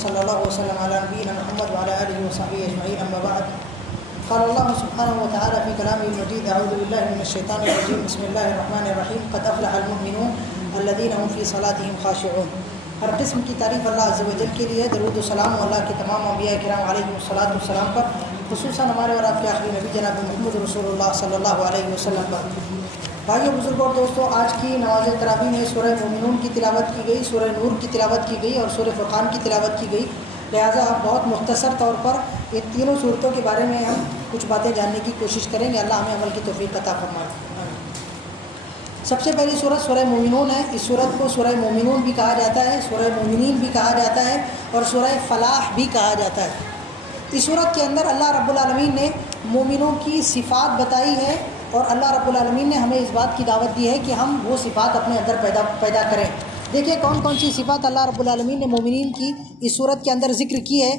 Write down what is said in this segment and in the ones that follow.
صلی اللہ وسلم علی نبینا محمد وعلی آلہ وصحبہ اجمعین اما بعد قال اللہ سبحانہ وتعالی فی کلامہ المجید اعوذ باللہ من الشیطان الرجیم بسم اللہ الرحمن الرحیم قد افلح المؤمنون الذین هم فی صلاتهم خاشعون۔ ہر قسم کی تعریف اللہ عز و جل کے لیے، درود و سلام اللہ کے تمام انبیاء کرام علیہم الصلاۃ والسلام پر، خصوصاً ہمارے اور آپ کے آخری نبی جناب محمد رسول اللہ صلی اللہ علیہ وسلم پر۔ بھائیو بزرگوں اور دوستوں، آج کی نماز تراویح میں سورہ مومنون کی تلاوت کی گئی، سورہ نور کی تلاوت کی گئی اور سورہ فرقان کی تلاوت کی گئی، لہٰذا بہت مختصر طور پر یہ تینوں صورتوں کے بارے میں ہم کچھ باتیں جاننے کی کوشش کریں گے۔ اللہ ہمیں عمل کی توفیق عطا فرمائے۔ سب سے پہلی صورت سورہ مومنون ہے۔ اس صورت کو سورہ مومنون بھی کہا جاتا ہے، سورہ مومنین بھی کہا جاتا ہے اور سورہ فلاح بھی کہا جاتا ہے۔ اس صورت کے اندر اللہ رب العالمین نے مومنوں کی صفات بتائی ہے اور اللہ رب العالمین نے ہمیں اس بات کی دعوت دی ہے کہ ہم وہ صفات اپنے اندر پیدا کریں۔ دیکھیں کون کون سی صفات اللہ رب العالمین نے مومنین کی اس صورت کے اندر ذکر کی ہے۔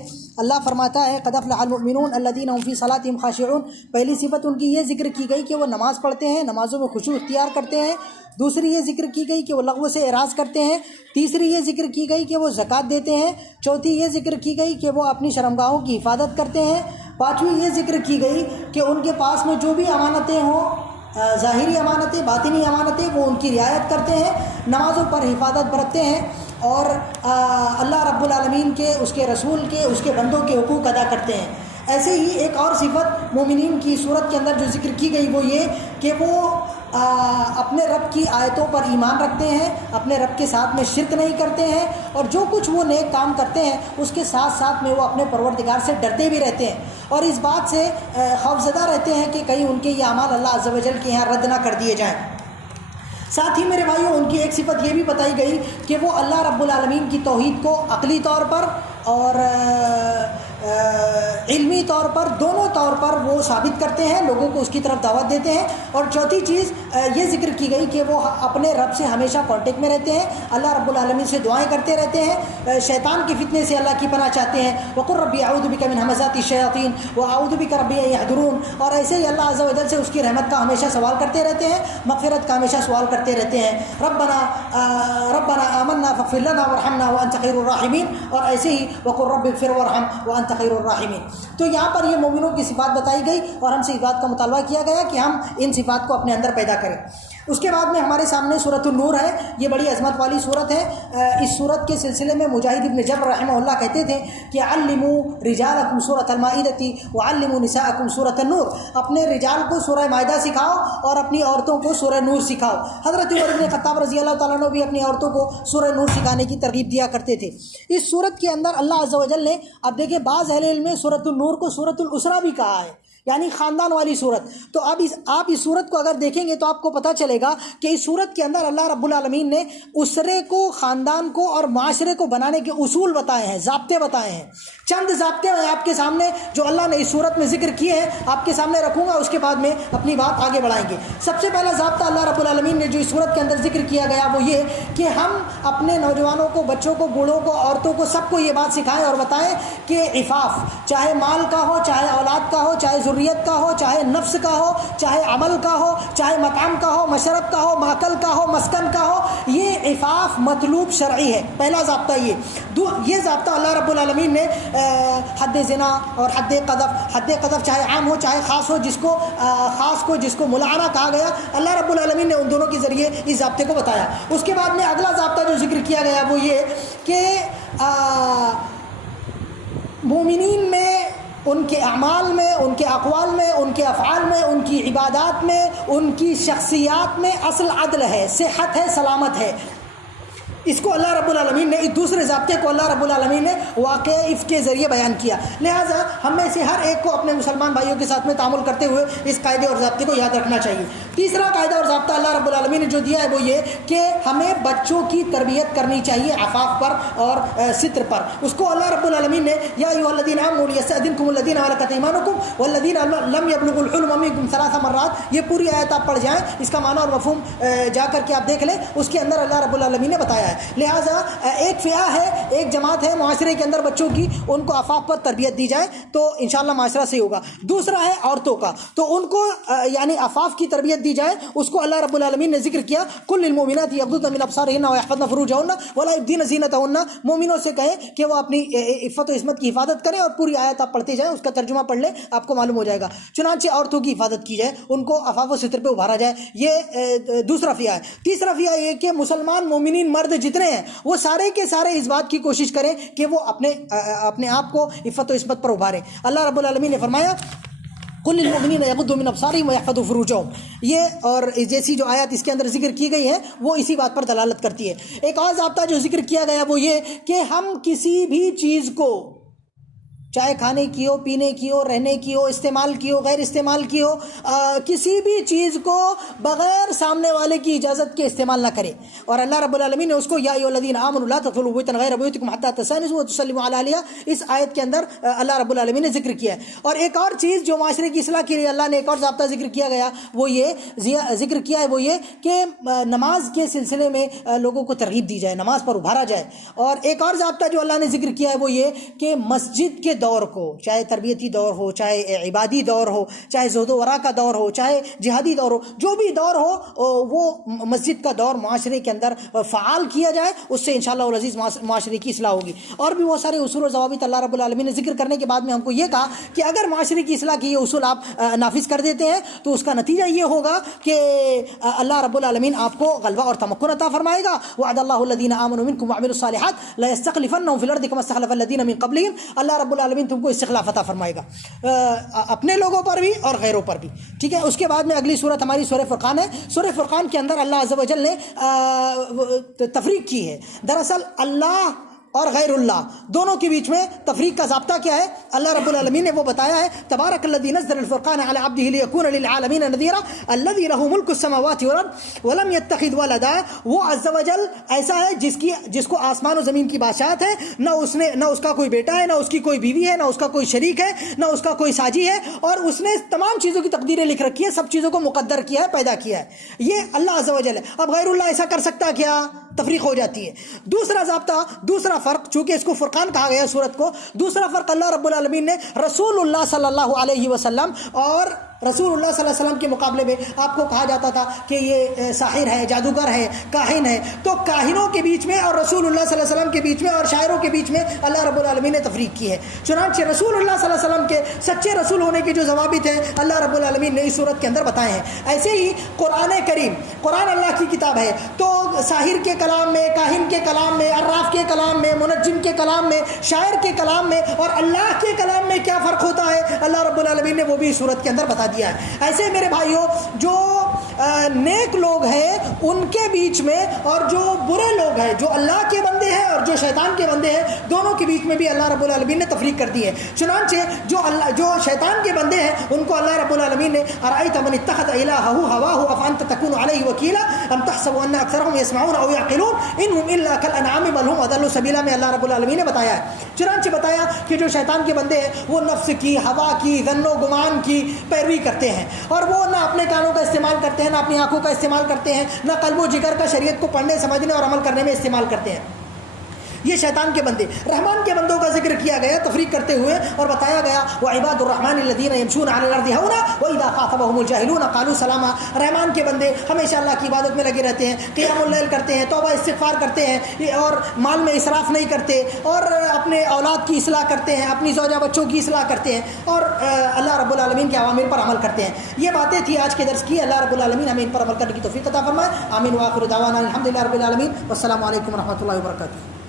اللہ فرماتا ہے قد افلح المؤمنون الذین هم فی صلاتهم خاشعون۔ پہلی صفت ان کی یہ ذکر کی گئی کہ وہ نماز پڑھتے ہیں، نمازوں میں خشوع اختیار کرتے ہیں۔ دوسری یہ ذکر کی گئی کہ وہ لغو سے اعراض کرتے ہیں۔ تیسری یہ ذکر کی گئی کہ وہ زکوٰۃ دیتے ہیں۔ چوتھی یہ ذکر کی گئی کہ وہ اپنی شرمگاہوں کی حفاظت کرتے ہیں۔ پانچویں یہ ذکر کی گئی کہ ان کے پاس میں جو بھی امانتیں ہوں، ظاہری امانتیں، باطنی امانتیں، وہ ان کی رعایت کرتے ہیں، نمازوں پر حفاظت برتتے ہیں اور اللہ رب العالمین کے، اس کے رسول کے، اس کے بندوں کے حقوق ادا کرتے ہیں۔ ایسے ہی ایک اور صفت مومنین کی صورت کے اندر جو ذکر کی گئی وہ یہ کہ وہ اپنے رب کی آیتوں پر ایمان رکھتے ہیں، اپنے رب کے ساتھ میں شرک نہیں کرتے ہیں اور جو کچھ وہ نیک کام کرتے ہیں اس کے ساتھ ساتھ میں وہ اپنے پروردگار سے ڈرتے بھی رہتے ہیں اور اس بات سے خوفزدہ رہتے ہیں کہ کہیں ان کے یہ اعمال اللہ عز و جل کے یہاں رد نہ کر دیے جائیں۔ ساتھ ہی میرے بھائیوں ان کی ایک صفت یہ بھی بتائی گئی کہ وہ اللہ رب العالمین کی توحید کو عقلی طور پر اور علمی طور پر، دونوں طور پر وہ ثابت کرتے ہیں، لوگوں کو اس کی طرف دعوت دیتے ہیں۔ اور چوتھی چیز یہ ذکر کی گئی کہ وہ اپنے رب سے ہمیشہ کانٹیکٹ میں رہتے ہیں، اللہ رب العالمین سے دعائیں کرتے رہتے ہیں، شیطان کے فتنے سے اللہ کی پناہ چاہتے ہیں۔ وقل ربی اعوذ بک من همزات الشیاطین واعوذ بک ربی ان یحضرون، اور ایسے ہی اللہ عز و جل سے اس کی رحمت کا ہمیشہ سوال کرتے رہتے ہیں، مغفرت کا ہمیشہ سوال کرتے رہتے ہیں۔ ربنا آمنا فاغفر لنا وارحمنا وانت خیر الراحمین، اور ایسے ہی وقل رب اغفر وارحم وانت خیر الراحمین۔ تو یہاں پر یہ مومنوں کی صفات بتائی گئی اور ہم سے اس بات کا مطالبہ کیا گیا کہ ہم ان صفات کو اپنے اندر پیدا کریں۔ اس کے بعد میں ہمارے سامنے سورۃ النور ہے۔ یہ بڑی عظمت والی صورت ہے۔ اس صورت کے سلسلے میں مجاہد ابن جبر رحمہ اللہ کہتے تھے کہ علموا رجالکم سورۃ المائدۃ وعلموا نساءکم سورۃ النور، اپنے رجال کو سورہ مائدہ سکھاؤ اور اپنی عورتوں کو سورہ نور سکھاؤ۔ حضرت عمر بن خطاب رضی اللہ تعالیٰ عنہ بھی اپنی عورتوں کو سورہ نور سکھانے کی ترغیب دیا کرتے تھے۔ اس صورت کے اندر اللہ عز و جل نے، اب دیکھیں بعض اہل علم نے سورۃ النور کو سورۃ الاسرہ بھی کہا ہے، یعنی خاندان والی صورت۔ تو اب آپ اس صورت کو اگر دیکھیں گے تو آپ کو پتہ چلے گا کہ اس صورت کے اندر اللہ رب العالمین نے اسرے کو، خاندان کو اور معاشرے کو بنانے کے اصول بتائے ہیں، ضابطے بتائے ہیں۔ چند ضابطے ہیں آپ کے سامنے جو اللہ نے اس صورت میں ذکر کیے ہیں، آپ کے سامنے رکھوں گا، اس کے بعد میں اپنی بات آگے بڑھائیں گے۔ سب سے پہلا ضابطہ اللہ رب العالمین نے جو اس صورت کے اندر ذکر کیا گیا وہ یہ کہ ہم اپنے نوجوانوں کو، بچوں کو، بوڑھوں کو، عورتوں کو، سب کو یہ بات سکھائیں اور بتائیں کہ عفاف، چاہے مال کا ہو، چاہے اولاد کا ہو، چاہے ذریت کا ہو، چاہے نفس کا ہو، چاہے عمل کا ہو، چاہے مقام کا ہو، مشرب کا ہو، ماکل کا ہو، مسکن کا ہو، یہ عفاف مطلوب شرعی ہے۔ پہلا ضابطہ یہ ضابطہ اللہ رب العالمین نے حد زنا اور حد قذف چاہے عام ہو چاہے خاص ہو، جس کو ملعنہ کہا گیا، اللہ رب العالمین نے ان دونوں کے ذریعے اس ضابطے کو بتایا۔ اس کے بعد میں اگلا ضابطہ جو ذکر کیا گیا وہ یہ کہ مومنین میں، ان کے اعمال میں، ان کے اقوال میں، ان کے افعال میں، ان کی عبادات میں، ان کی شخصیات میں اصل عدل ہے، صحت ہے، سلامت ہے۔ اس کو اللہ رب العالمین نے، اس دوسرے ضابطے کو اللہ رب العالمین نے واقع اف کے ذریعے بیان کیا۔ لہٰذا ہم میں سے ہر ایک کو اپنے مسلمان بھائیوں کے ساتھ میں تعامل کرتے ہوئے اس قاعدے اور ضابطے کو یاد رکھنا چاہیے۔ تیسرا قاعدہ اور ضابطہ اللہ رب العالمین نے جو دیا ہے وہ یہ کہ ہمیں بچوں کی تربیت کرنی چاہیے عفاف پر اور ستر پر۔ اس کو اللہ رب العالمین نے یا ایھا الذین آمنوا لیستأذنکم الذین ملکت ایمانکم والذین لم یبلغوا الحلم منکم ثلاث مرات، یہ پوری آیت آپ پڑھ جائیں، اس کا معنی اور مفہوم جا کر کے آپ دیکھ لیں، اس کے اندر اللہ رب العالمین نے بتایا ہے۔ ہے. لہٰذا ایک فئہ ہے, ایک جماعت ہے معاشرے کے اندر بچوں کی, ان کو عفاف پر تربیت دی جائے تو انشاءاللہ معاشرہ صحیح ہوگا. دوسرا ہے عورتوں کا, تو ان کو یعنی عفاف کی تربیت دی جائے. اس کو اللہ رب العالمین نے ذکر کیا, کل للمؤمنات یغضضن من ابصارهن ويحفظن فروجهن ولا يبدين زینتهن. مومنوں سے کہیں کہ وہ اپنی عفت و عصمت کی حفاظت کریں, اور پوری آیت آپ پڑھتے جائیں, اس کا ترجمہ پڑھ لیں, آپ کو معلوم ہو جائے گا. چنانچہ عورتوں کی حفاظت کی جائے, ان کو عفاف و ستر پہ ابھارا جائے. یہ دوسرا فئہ ہے. تیسرا فئہ یہ کہ مسلمان مومنین مرد جتنے ہیں وہ سارے کے سارے اس بات کی کوشش کریں کہ وہ اپنے آپ کو عفت و عصمت پر ابھاریں. اللہ رب العالمین نے فرمایا قل للمؤمنین یغضوا من ابصارهم ویحفظوا فروجهم. یہ اور جیسی جو آیات اس کے اندر ذکر کی گئی ہے وہ اسی بات پر دلالت کرتی ہے. ایک اور ضابطہ جو ذکر کیا گیا وہ یہ کہ ہم کسی بھی چیز کو, چاہے کھانے کی ہو, پینے کی ہو, رہنے کی ہو, استعمال کی ہو, غیر استعمال کی ہو, کسی بھی چیز کو بغیر سامنے والے کی اجازت کے استعمال نہ کرے. اور اللہ رب العالمین نے اس کو یا ایھا الذین آمنوا لا تدخلوا بیتا غیر بیوتکم حتی تستأنسوا وتسلموا علی اہلہا, اس آیت کے اندر اللہ رب العالمین نے ذکر کیا ہے. اور ایک اور چیز جو معاشرے کی اصلاح کے لیے اللہ نے ایک اور ضابطہ ذکر کیا گیا وہ یہ ذکر کیا ہے وہ یہ کہ نماز کے سلسلے میں لوگوں کو ترغیب دی جائے, نماز پر ابھارا جائے. اور ایک اور ضابطہ جو اللہ نے ذکر کیا ہے وہ یہ کہ مسجد کے دور کو, چاہے تربیتی دور ہو, چاہے عبادی دور ہو, چاہے زہد و ورع کا دور ہو, چاہے جہادی دور ہو, جو بھی دور ہو وہ مسجد کا دور معاشرے کے اندر فعال کیا جائے. اس سے انشاءاللہ العزیز معاشرے کی اصلاح ہوگی. اور بھی بہت سارے اصول و ضوابط اللہ رب العالمین نے ذکر کرنے کے بعد میں ہم کو یہ کہا کہ اگر معاشرے کی اصلاح کی یہ اصول آپ نافذ کر دیتے ہیں تو اس کا نتیجہ یہ ہوگا کہ اللہ رب العالمین آپ کو غلبہ اور تمکن عطا فرمائے گا. وعد اللہ الذین آمنوا منکم وعملوا الصالحات لیستخلفنہم فی الارض کما استخلف الذین من قبلہم. اللہ رب العالمین تم کو استخلاف عطا فرمائے گا اپنے لوگوں پر بھی اور غیروں پر بھی. ٹھیک ہے. اس کے بعد میں اگلی صورت ہماری سورہ فرقان ہے. سورہ فرقان کے اندر اللہ عز و جل نے تفریق کی ہے. دراصل اللہ اور غیر اللہ دونوں کے بیچ میں تفریق کا ضابطہ کیا ہے اللہ رب العالمین نے وہ بتایا ہے. تبارک الذی نزل الفرقان علی عبدہ لیکون للعالمین نذیرا الذی لہ ملک السماوات والارض ولم یتخذ ولدا. وہ عز و جل ایسا ہے جس کو آسمان و زمین کی بادشاہت ہے, نہ اس کا کوئی بیٹا ہے, نہ اس کی کوئی بیوی ہے, نہ اس کا کوئی شریک ہے, نہ اس کا کوئی ساجی ہے, اور اس نے تمام چیزوں کی تقدیریں لکھ رکھی ہے, سب چیزوں کو مقدر کیا ہے, پیدا کیا ہے. یہ اللہ عز و جل ہے. اب غیر اللہ ایسا کر سکتا کیا؟ تفریق ہو جاتی ہے. دوسرا ضابطہ, دوسرا فرق, چونکہ اس کو فرقان کہا گیا سورت کو, دوسرا فرق اللہ رب العالمین نے رسول اللہ صلی اللہ علیہ وسلم اور رسول اللہ صلی اللہ علیہ وسلم کے مقابلے میں آپ کو کہا جاتا تھا کہ یہ ساحر ہے, جادوگر ہے, کاہن ہے, تو کاہنوں کے بیچ میں اور رسول اللہ صلی اللہ علیہ وسلم کے بیچ میں اور شاعروں کے بیچ میں اللہ رب العالمین نے تفریق کی ہے. چنانچہ رسول اللہ صلی اللہ علیہ وسلم کے سچے رسول ہونے کے جو ضوابط ہیں اللہ رب العالمین نے اس صورت کے اندر بتائے ہیں. ایسے ہی قرآن کریم, قرآن اللہ کی کتاب ہے, تو ساحر کے کلام میں, کاہن کے کلام میں, عراف کے کلام میں, منجم کے کلام میں, شاعر کے کلام میں اور اللہ کے کلام میں کیا فرق ہوتا ہے اللہ رب العالمین نے وہ بھی اس صورت کے اندر بتا دیا ہے. ایسے میرے بھائیوں, جو نیک لوگ ہیں ان کے بیچ میں اور جو برے لوگ ہیں, جو اللہ کے بندے ہیں اور جو شیطان کے بندے ہیں, دونوں کے بیچ میں بھی اللہ رب العالمین نے تفریق کر دی ہے. چنانچہ جو شیطان کے بندے ہیں ان کو اللہ رب العالمین نے ارأیت من اتخذ الہہ ہواہ افانت تکون علیہ وکیلا ام تحسب ان اکثرهم یسمعون او یعقلون انہم الا کالانعام بل هم اضل سبیلا میں اللہ رب العالمین نے بتایا ہے. چنانچہ بتایا کہ جو شیطان کے بندے ہیں وہ نفس کی, ہوا کی, ظن و گمان کی پیروی کرتے ہیں, اور وہ نہ اپنے کانوں کا استعمال کرتے ہیں, نہ اپنی آنکھوں کا استعمال کرتے ہیں, نہ قلب و جگر کا شریعت کو پڑھنے, سمجھنے اور عمل کرنے میں استعمال کرتے ہیں. یہ شیطان کے بندے. رحمان کے بندوں کا ذکر کیا گیا تفریق کرتے ہوئے اور بتایا گیا وعباد الرحمن الذین یمشون علی الارض ہونا واذا خاطبهم الجاہلون قالوا سلاما. رحمان کے بندے ہمیشہ اللہ کی عبادت میں لگے رہتے ہیں, قیام اللیل کرتے ہیں, توبہ استغفار کرتے ہیں, اور مال میں اسراف نہیں کرتے, اور اپنے اولاد کی اصلاح کرتے ہیں, اپنی زوجہ بچوں کی اصلاح کرتے ہیں, اور اللہ رب العالمین کے اوامر پر عمل کرتے ہیں. یہ باتیں تھی آج کے درس کی. اللہ رب العالمین ہمیں ان پر عمل کرنے کی توفیق عطا فرمائے. آمین. وآخر دعوانا الحمدللہ رب العالمین. والسلام علیکم ورحمۃ اللہ وبرکاتہ.